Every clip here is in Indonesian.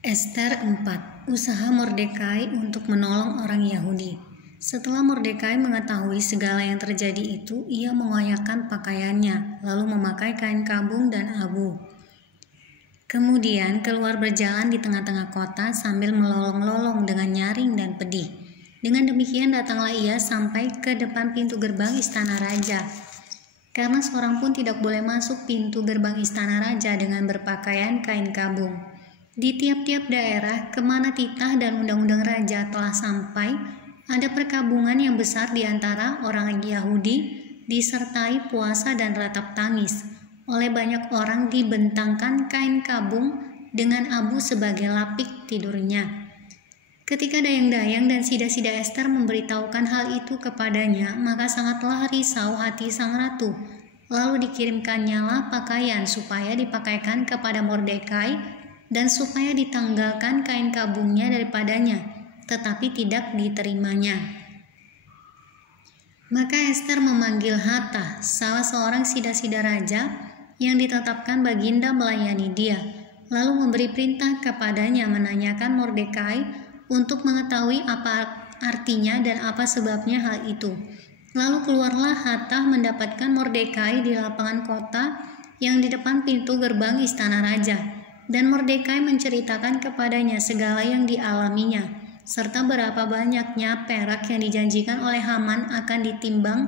Ester 4. Usaha Mordekai untuk menolong orang Yahudi. Setelah Mordekai mengetahui segala yang terjadi itu, ia mengoyakkan pakaiannya, lalu memakai kain kabung dan abu. Kemudian keluar berjalan di tengah-tengah kota sambil melolong-lolong dengan nyaring dan pedih. Dengan demikian datanglah ia sampai ke depan pintu gerbang istana raja. Karena seorang pun tidak boleh masuk pintu gerbang istana raja dengan berpakaian kain kabung. Di tiap-tiap daerah kemana titah dan undang-undang raja telah sampai, ada perkabungan yang besar di antara orang Yahudi, disertai puasa dan ratap tangis. Oleh banyak orang dibentangkan kain kabung dengan abu sebagai lapik tidurnya. Ketika dayang-dayang dan sida-sida Ester memberitahukan hal itu kepadanya, maka sangatlah risau hati sang ratu. Lalu dikirimkannyalah pakaian supaya dipakaikan kepada Mordekai dan supaya ditanggalkan kain kabungnya daripadanya, tetapi tidak diterimanya. Maka Ester memanggil Hatah, salah seorang sida-sida raja yang ditetapkan baginda melayani dia, lalu memberi perintah kepadanya menanyakan Mordekai untuk mengetahui apa artinya dan apa sebabnya hal itu. Lalu keluarlah Hatah mendapatkan Mordekai di lapangan kota yang di depan pintu gerbang istana raja. Dan Mordekai menceritakan kepadanya segala yang dialaminya, serta berapa banyaknya perak yang dijanjikan oleh Haman akan ditimbang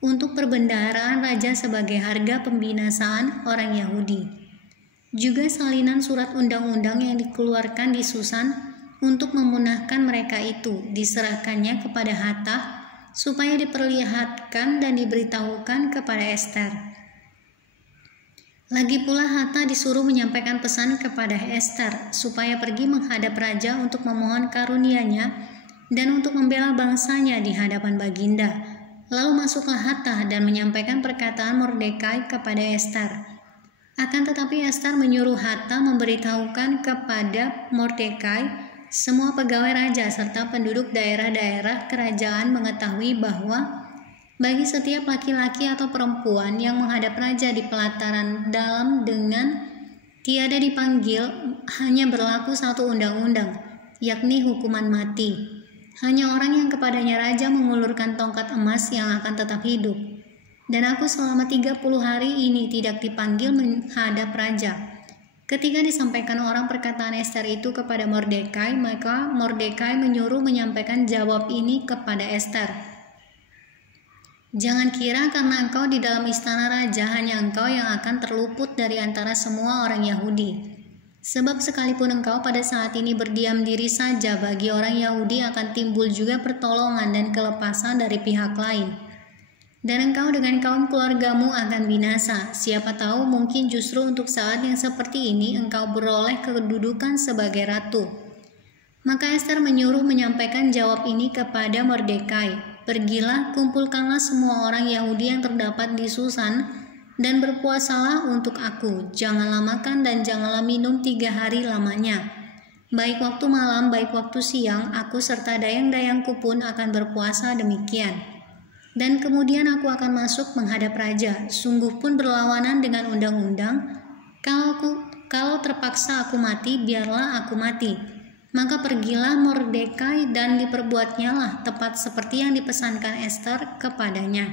untuk perbendaharaan raja sebagai harga pembinasaan orang Yahudi. Juga salinan surat undang-undang yang dikeluarkan di Susan untuk memunahkan mereka itu diserahkannya kepada Hatah supaya diperlihatkan dan diberitahukan kepada Ester. Lagi pula Hatah disuruh menyampaikan pesan kepada Ester supaya pergi menghadap raja untuk memohon karunia-Nya dan untuk membela bangsanya di hadapan baginda. Lalu masuklah Hatah dan menyampaikan perkataan Mordekai kepada Ester. Akan tetapi Ester menyuruh Hatah memberitahukan kepada Mordekai semua pegawai raja serta penduduk daerah-daerah kerajaan mengetahui bahwa bagi setiap laki-laki atau perempuan yang menghadap raja di pelataran dalam dengan tiada dipanggil, hanya berlaku satu undang-undang, yakni hukuman mati. Hanya orang yang kepadanya raja mengulurkan tongkat emas yang akan tetap hidup. Dan aku selama 30 hari ini tidak dipanggil menghadap raja. Ketika disampaikan orang perkataan Ester itu kepada Mordekai, maka Mordekai menyuruh menyampaikan jawab ini kepada Ester. Jangan kira karena engkau di dalam istana raja hanya engkau yang akan terluput dari antara semua orang Yahudi. Sebab sekalipun engkau pada saat ini berdiam diri saja, bagi orang Yahudi akan timbul juga pertolongan dan kelepasan dari pihak lain. Dan engkau dengan kaum keluargamu akan binasa. Siapa tahu mungkin justru untuk saat yang seperti ini engkau beroleh kedudukan sebagai ratu. Maka Ester menyuruh menyampaikan jawab ini kepada Mordekai. Pergilah, kumpulkanlah semua orang Yahudi yang terdapat di Susan, dan berpuasalah untuk aku. Janganlah makan dan janganlah minum 3 hari lamanya. Baik waktu malam, baik waktu siang, aku serta dayang-dayangku pun akan berpuasa demikian. Dan kemudian aku akan masuk menghadap raja, sungguh pun berlawanan dengan undang-undang. Kalau terpaksa aku mati, biarlah aku mati. Maka pergilah Mordekai dan diperbuatnyalah tepat seperti yang dipesankan Ester kepadanya.